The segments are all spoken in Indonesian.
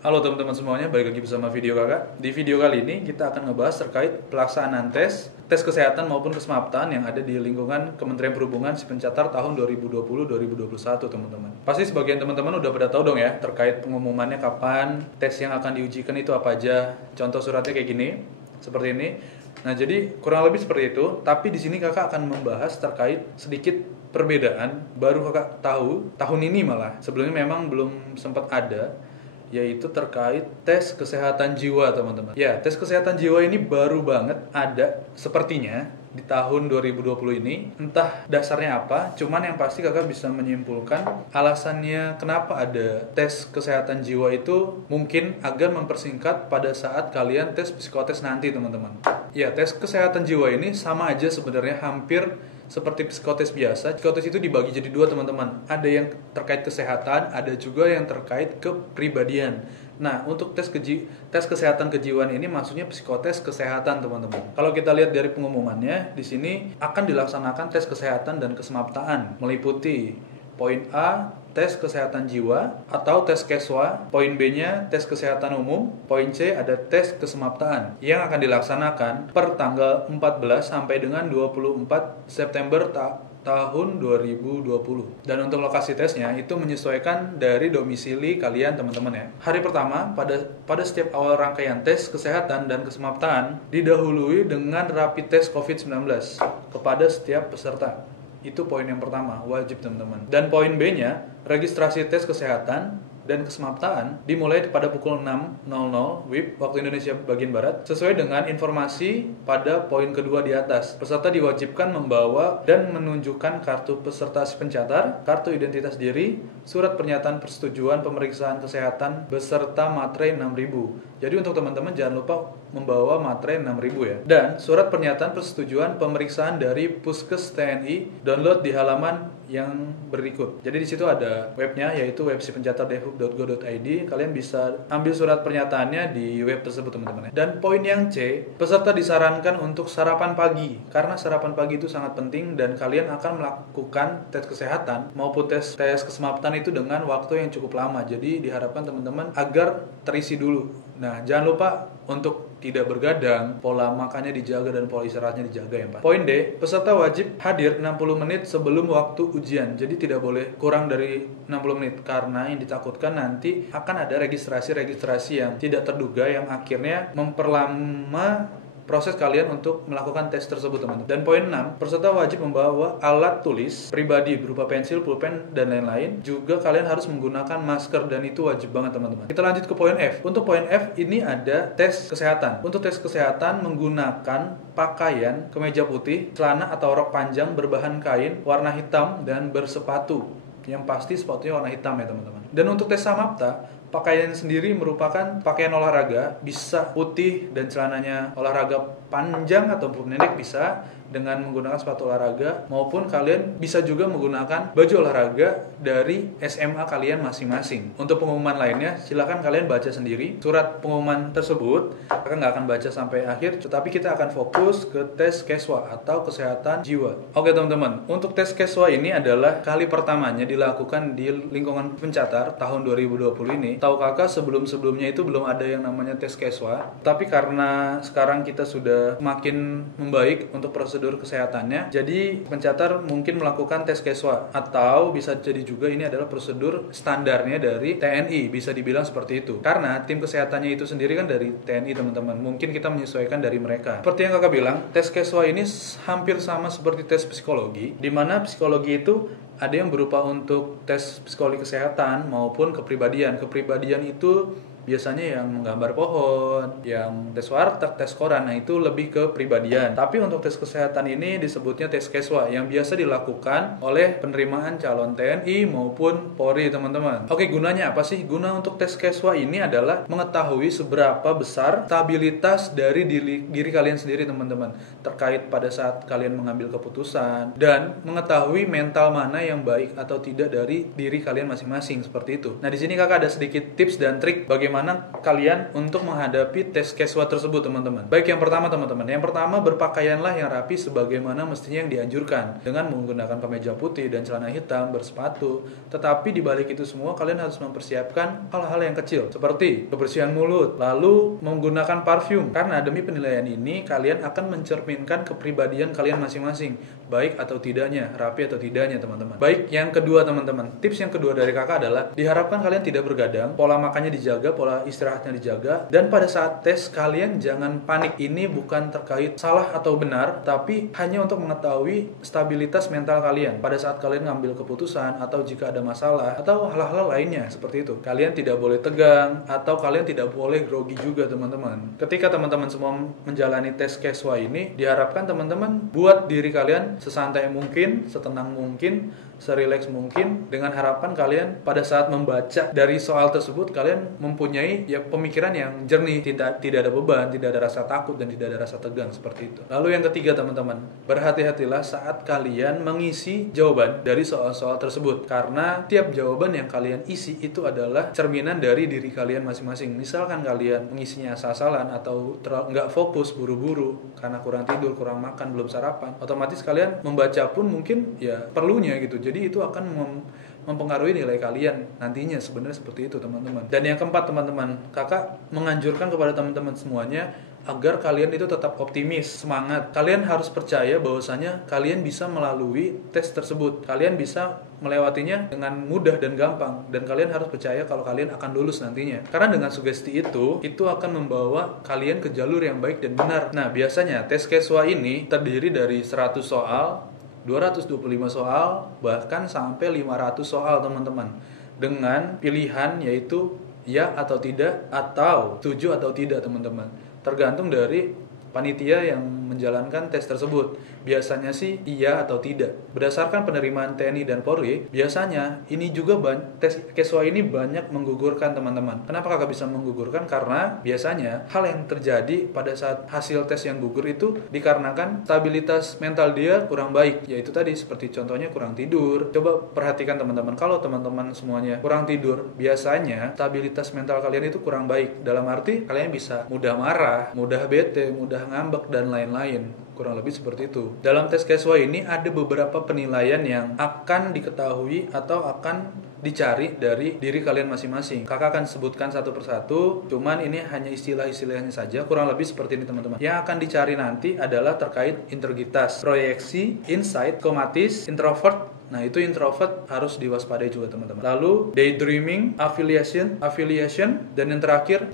Halo teman-teman semuanya, balik lagi bersama video kakak. Di video kali ini kita akan ngebahas terkait pelaksanaan tes kesehatan maupun kesemaptaan yang ada di lingkungan Kementerian Perhubungan si pencatat tahun 2020-2021 teman-teman. Pasti sebagian teman-teman udah pada tahu dong ya terkait pengumumannya kapan, tes yang akan diujikan itu apa aja. Contoh suratnya kayak gini, seperti ini. Nah, jadi kurang lebih seperti itu, tapi di sini kakak akan membahas terkait sedikit perbedaan baru kakak tahu tahun ini malah. Sebelumnya memang belum sempat ada, yaitu terkait tes kesehatan jiwa teman-teman. Ya, tes kesehatan jiwa ini baru banget ada sepertinya di tahun 2020 ini. Entah dasarnya apa, cuman yang pasti kakak bisa menyimpulkan alasannya kenapa ada tes kesehatan jiwa itu mungkin agar mempersingkat pada saat kalian tes psikotes nanti teman-teman. Ya, tes kesehatan jiwa ini sama aja sebenarnya hampir seperti psikotes biasa. Psikotes itu dibagi jadi dua teman-teman. Ada yang terkait kesehatan, ada juga yang terkait kepribadian. Nah, untuk tes kesehatan kejiwaan ini maksudnya psikotes kesehatan teman-teman. Kalau kita lihat dari pengumumannya, di sini akan dilaksanakan tes kesehatan dan kesemaptaan meliputi poin A, tes kesehatan jiwa atau tes keswa, poin B-nya tes kesehatan umum, poin C ada tes kesemaptaan yang akan dilaksanakan per tanggal 14 sampai dengan 24 September tahun 2020. Dan untuk lokasi tesnya itu menyesuaikan dari domisili kalian teman-teman ya. Hari pertama pada setiap awal rangkaian tes kesehatan dan kesemaptaan didahului dengan rapid test COVID-19 kepada setiap peserta. Itu poin yang pertama, wajib teman-teman. Dan poin B-nya, registrasi tes kesehatan dan kesemaptaan dimulai pada pukul 6.00 WIB waktu Indonesia bagian Barat sesuai dengan informasi pada poin kedua di atas. Peserta diwajibkan membawa dan menunjukkan kartu peserta si pencatat, kartu identitas diri, surat pernyataan persetujuan pemeriksaan kesehatan beserta materai 6.000. Jadi untuk teman-teman jangan lupa membawa materai 6.000 ya. Dan surat pernyataan persetujuan pemeriksaan dari Puskes TNI download di halaman yang berikut. Jadi di situ ada webnya yaitu websipencatat.dehub.go.id. Kalian bisa ambil surat pernyataannya di web tersebut teman-teman. Dan poin yang C, peserta disarankan untuk sarapan pagi karena sarapan pagi itu sangat penting dan kalian akan melakukan tes kesehatan maupun tes kesemapatan itu dengan waktu yang cukup lama. Jadi diharapkan teman-teman agar terisi dulu. Nah, jangan lupa untuk tidak bergadang, pola makannya dijaga dan pola istirahatnya dijaga ya Pak. Poin D, peserta wajib hadir 60 menit sebelum waktu ujian. Jadi tidak boleh kurang dari 60 menit karena yang ditakutkan nanti akan ada registrasi yang tidak terduga yang akhirnya memperlama proses kalian untuk melakukan tes tersebut teman-teman. Dan poin 6, peserta wajib membawa alat tulis pribadi berupa pensil, pulpen, dan lain-lain. Juga kalian harus menggunakan masker dan itu wajib banget teman-teman. Kita lanjut ke poin F. Untuk poin F ini ada tes kesehatan. Untuk tes kesehatan menggunakan pakaian kemeja putih, celana atau rok panjang berbahan kain warna hitam dan bersepatu. Yang pasti sepatunya warna hitam ya teman-teman. Dan untuk tes samapta, pakaian sendiri merupakan pakaian olahraga, bisa putih dan celananya olahraga panjang ataupun pendek bisa dengan menggunakan sepatu olahraga, maupun kalian bisa juga menggunakan baju olahraga dari SMA kalian masing-masing. Untuk pengumuman lainnya silahkan kalian baca sendiri surat pengumuman tersebut. Kakak nggak akan baca sampai akhir, tetapi kita akan fokus ke tes keswa atau kesehatan jiwa. Oke teman-teman, untuk tes keswa ini adalah kali pertamanya dilakukan di lingkungan pencatat tahun 2020 ini. Tahu kakak sebelumnya itu belum ada yang namanya tes keswa, tapi karena sekarang kita sudah makin membaik untuk prosedur kesehatannya, jadi pencatat mungkin melakukan tes keswa, atau bisa jadi juga ini adalah prosedur standarnya dari TNI, bisa dibilang seperti itu karena tim kesehatannya itu sendiri kan dari TNI teman-teman, mungkin kita menyesuaikan dari mereka. Seperti yang kakak bilang, tes keswa ini hampir sama seperti tes psikologi, dimana psikologi itu ada yang berupa untuk tes psikologi kesehatan maupun kepribadian itu biasanya yang menggambar pohon, yang tes warteg, tes koran, nah itu lebih ke pribadian. Tapi untuk tes kesehatan ini disebutnya tes keswa yang biasa dilakukan oleh penerimaan calon TNI maupun Polri teman-teman. Oke, gunanya apa sih? Guna untuk tes keswa ini adalah mengetahui seberapa besar stabilitas dari diri kalian sendiri teman-teman, terkait pada saat kalian mengambil keputusan, dan mengetahui mental mana yang baik atau tidak dari diri kalian masing-masing, seperti itu. Nah, di sini kakak ada sedikit tips dan trik bagaimana bagaimana kalian untuk menghadapi tes Keswa tersebut, teman-teman. Baik, yang pertama teman-teman. Yang pertama, berpakaianlah yang rapi sebagaimana mestinya yang dianjurkan dengan menggunakan kemeja putih dan celana hitam, bersepatu. Tetapi di balik itu semua kalian harus mempersiapkan hal-hal yang kecil seperti kebersihan mulut, lalu menggunakan parfum. Karena demi penilaian ini kalian akan mencerminkan kepribadian kalian masing-masing, baik atau tidaknya, rapi atau tidaknya, teman-teman. Baik, yang kedua teman-teman. Tips yang kedua dari kakak adalah diharapkan kalian tidak bergadang, pola makannya dijaga, pola istirahatnya dijaga, dan pada saat tes kalian jangan panik. Ini bukan terkait salah atau benar, tapi hanya untuk mengetahui stabilitas mental kalian pada saat kalian ngambil keputusan atau jika ada masalah atau hal-hal lainnya seperti itu. Kalian tidak boleh tegang atau kalian tidak boleh grogi juga, teman-teman. Ketika teman-teman semua menjalani tes Keswa ini, diharapkan teman-teman buat diri kalian sesantai mungkin, setenang mungkin, serileks mungkin, dengan harapan kalian pada saat membaca dari soal tersebut kalian mempunyai pemikiran yang jernih, tidak ada beban, tidak ada rasa takut dan tidak ada rasa tegang seperti itu. Lalu yang ketiga teman-teman, berhati-hatilah saat kalian mengisi jawaban dari soal-soal tersebut, karena tiap jawaban yang kalian isi itu adalah cerminan dari diri kalian masing-masing. Misalkan kalian mengisinya asal-asalan atau nggak fokus, buru-buru karena kurang tidur, kurang makan, belum sarapan, otomatis kalian membaca pun mungkin perlunya gitu. Jadi itu akan mempengaruhi nilai kalian nantinya, sebenarnya seperti itu teman-teman. Dan yang keempat teman-teman, kakak menganjurkan kepada teman-teman semuanya agar kalian itu tetap optimis, semangat. Kalian harus percaya bahwasanya kalian bisa melalui tes tersebut, kalian bisa melewatinya dengan mudah dan gampang, dan kalian harus percaya kalau kalian akan lulus nantinya. Karena dengan sugesti itu akan membawa kalian ke jalur yang baik dan benar. Nah, biasanya tes Keswa ini terdiri dari 100 soal, 225 soal, bahkan sampai 500 soal teman-teman, dengan pilihan yaitu ya atau tidak, atau setuju atau tidak teman-teman, tergantung dari panitia yang menjalankan tes tersebut. Biasanya sih iya atau tidak. Berdasarkan penerimaan TNI dan Polri, biasanya ini juga tes Keswa ini banyak menggugurkan teman-teman. Kenapa kakak bisa menggugurkan? Karena biasanya hal yang terjadi pada saat hasil tes yang gugur itu dikarenakan stabilitas mental dia kurang baik. Yaitu tadi seperti contohnya kurang tidur. Coba perhatikan teman-teman, kalau teman-teman semuanya kurang tidur, biasanya stabilitas mental kalian itu kurang baik. Dalam arti kalian bisa mudah marah, mudah bete, mudah ngambek dan lain-lain. Kurang lebih seperti itu. Dalam tes Keswa ini ada beberapa penilaian yang akan diketahui atau akan dicari dari diri kalian masing-masing. Kakak akan sebutkan satu persatu, cuman ini hanya istilah-istilahnya saja, kurang lebih seperti ini teman-teman. Yang akan dicari nanti adalah terkait integritas, proyeksi, insight, komatis, introvert. Nah, itu introvert harus diwaspadai juga teman-teman. Lalu daydreaming, affiliation, dan yang terakhir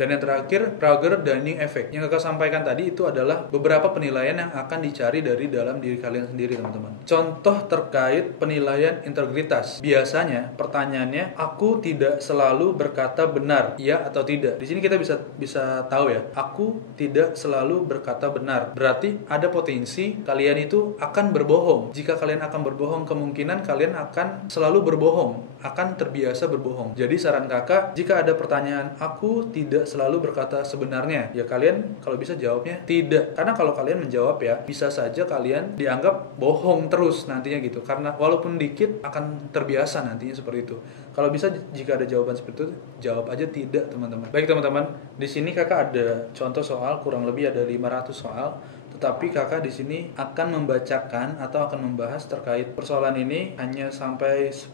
Prager Dunning effect. Yang kakak sampaikan tadi itu adalah beberapa penilaian yang akan dicari dari dalam diri kalian sendiri teman-teman. Contoh terkait penilaian integritas. Biasanya pertanyaannya, aku tidak selalu berkata benar, iya atau tidak. Di sini kita bisa tahu ya, aku tidak selalu berkata benar. Berarti ada potensi kalian itu akan berbohong. Jika kalian akan berbohong, kemungkinan kalian akan selalu berbohong, akan terbiasa berbohong. Jadi saran kakak, jika ada pertanyaan aku tidak selalu berkata sebenarnya, ya kalian kalau bisa jawabnya tidak. Karena kalau kalian menjawab ya, bisa saja kalian dianggap bohong terus nantinya gitu. Karena walaupun dikit akan terbiasa nantinya seperti itu. Kalau bisa jika ada jawaban seperti itu, jawab aja tidak teman-teman. Baik teman-teman, di sini kakak ada contoh soal, kurang lebih ada 500 soal. Tetapi kakak di sini akan membacakan atau akan membahas terkait persoalan ini hanya sampai 10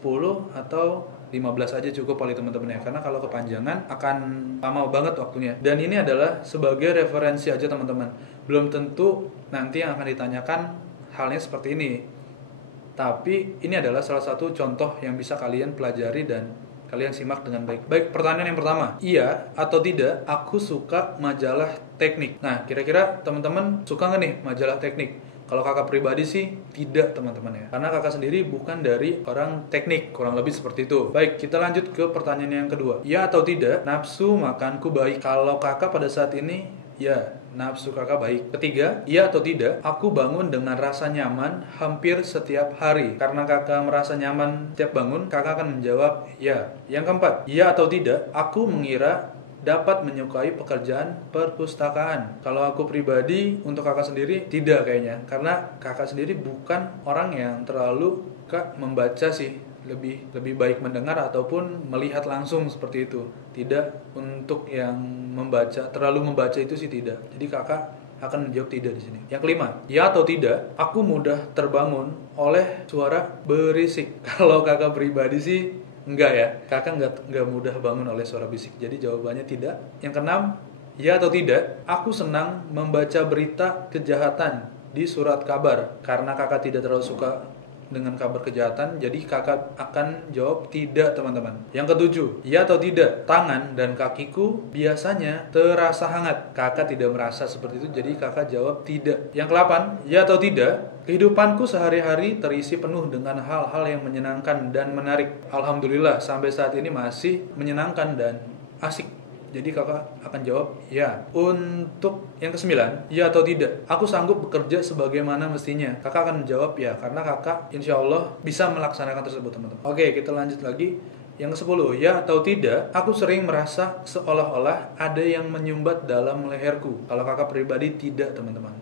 atau 15 aja cukup kali teman-teman ya. Karena kalau kepanjangan akan lama banget waktunya. Dan ini adalah sebagai referensi aja teman-teman. Belum tentu nanti yang akan ditanyakan halnya seperti ini. Tapi ini adalah salah satu contoh yang bisa kalian pelajari dan kalian simak dengan baik. Baik, pertanyaan yang pertama. Iya atau tidak, aku suka majalah teknik. Nah, kira-kira teman-teman suka nggak nih majalah teknik? Kalau kakak pribadi sih tidak teman-teman ya. Karena kakak sendiri bukan dari orang teknik, kurang lebih seperti itu. Baik, kita lanjut ke pertanyaan yang kedua. Iya atau tidak, nafsu makanku baik? Kalau kakak pada saat ini, ya, nafsu kakak baik. Ketiga, iya atau tidak, aku bangun dengan rasa nyaman hampir setiap hari. Karena kakak merasa nyaman setiap bangun, kakak akan menjawab ya. Yang keempat, iya atau tidak, aku mengira dapat menyukai pekerjaan perpustakaan. Kalau aku pribadi, untuk kakak sendiri tidak kayaknya. Karena kakak sendiri bukan orang yang terlalu suka membaca sih lebih baik mendengar ataupun melihat langsung seperti itu. Tidak untuk yang terlalu membaca itu sih tidak. Jadi kakak akan menjawab tidak di sini. Yang kelima, ya atau tidak, aku mudah terbangun oleh suara berisik. Kalau kakak pribadi sih enggak ya, kakak enggak mudah bangun oleh suara berisik. Jadi jawabannya tidak. Yang keenam, ya atau tidak, aku senang membaca berita kejahatan di surat kabar. Karena kakak tidak terlalu suka dengan kabar kejahatan, jadi kakak akan jawab tidak, teman-teman. Yang ketujuh, ya atau tidak, tangan dan kakiku biasanya terasa hangat. Kakak tidak merasa seperti itu, jadi kakak jawab tidak. Yang kedelapan, ya atau tidak, kehidupanku sehari-hari terisi penuh dengan hal-hal yang menyenangkan dan menarik. Alhamdulillah sampai saat ini masih menyenangkan dan asik. Jadi kakak akan jawab ya. Untuk yang kesembilan, ya atau tidak, aku sanggup bekerja sebagaimana mestinya. Kakak akan menjawab ya, karena kakak insya Allah bisa melaksanakan tersebut, teman-teman. Oke, kita lanjut lagi. Yang ke-10, ya atau tidak, aku sering merasa seolah-olah ada yang menyumbat dalam leherku. Kalau kakak pribadi tidak, teman-teman.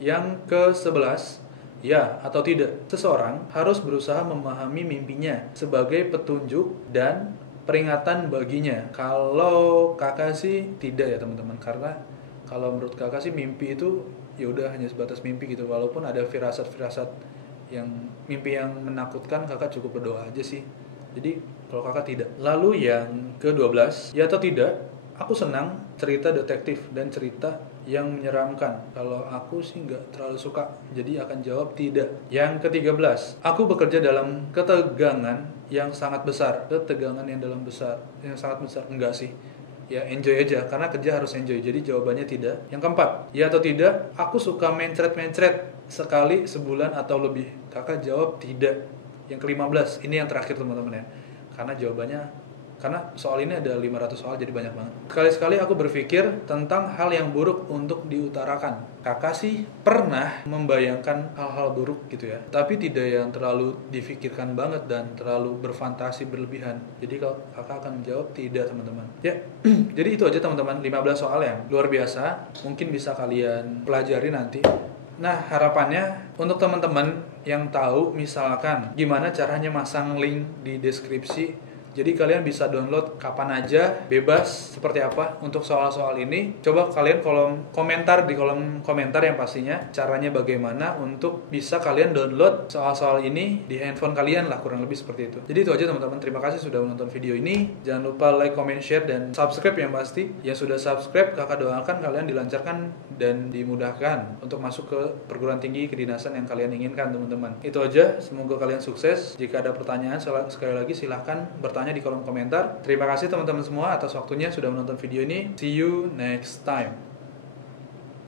Yang ke-11, ya atau tidak, seseorang harus berusaha memahami mimpinya sebagai petunjuk dan peringatan baginya. Kalau kakak sih tidak ya, teman-teman, karena kalau menurut kakak sih mimpi itu ya udah hanya sebatas mimpi gitu. Walaupun ada firasat-firasat yang mimpi yang menakutkan, kakak cukup berdoa aja sih. Jadi kalau kakak tidak. Lalu yang ke-12, ya atau tidak, aku senang cerita detektif dan cerita yang menyeramkan. Kalau aku sih nggak terlalu suka, jadi akan jawab tidak. Yang ke-13, aku bekerja dalam ketegangan yang sangat besar. Ketegangan yang sangat besar, enggak sih. Ya enjoy aja, karena kerja harus enjoy. Jadi jawabannya tidak. Yang keempat, ya atau tidak, aku suka mencret-mencret sekali sebulan atau lebih. Kakak jawab tidak. Yang ke-15, ini yang terakhir, teman-teman ya. Karena soal ini ada 500 soal, jadi banyak banget. Sekali-sekali aku berpikir tentang hal yang buruk untuk diutarakan. Kakak sih pernah membayangkan hal-hal buruk gitu ya, tapi tidak yang terlalu difikirkan banget dan terlalu berfantasi berlebihan. Jadi kalau kakak akan menjawab tidak, teman-teman. Ya, jadi itu aja, teman-teman. 15 soal yang luar biasa. Mungkin bisa kalian pelajari nanti. Nah, harapannya untuk teman-teman yang tahu misalkan gimana caranya masang link di deskripsi, jadi kalian bisa download kapan aja, bebas seperti apa untuk soal-soal ini. Coba kalian komentar di kolom komentar yang pastinya caranya bagaimana untuk bisa kalian download soal-soal ini di handphone kalian lah, kurang lebih seperti itu. Jadi itu aja, teman-teman. Terima kasih sudah menonton video ini. Jangan lupa like, comment, share, dan subscribe yang pasti. Yang sudah subscribe, kakak doakan kalian dilancarkan dan dimudahkan untuk masuk ke perguruan tinggi kedinasan yang kalian inginkan, teman-teman. Itu aja, semoga kalian sukses. Jika ada pertanyaan, sekali lagi silahkan bertanya di kolom komentar. Terima kasih teman-teman semua atas waktunya sudah menonton video ini. See you next time.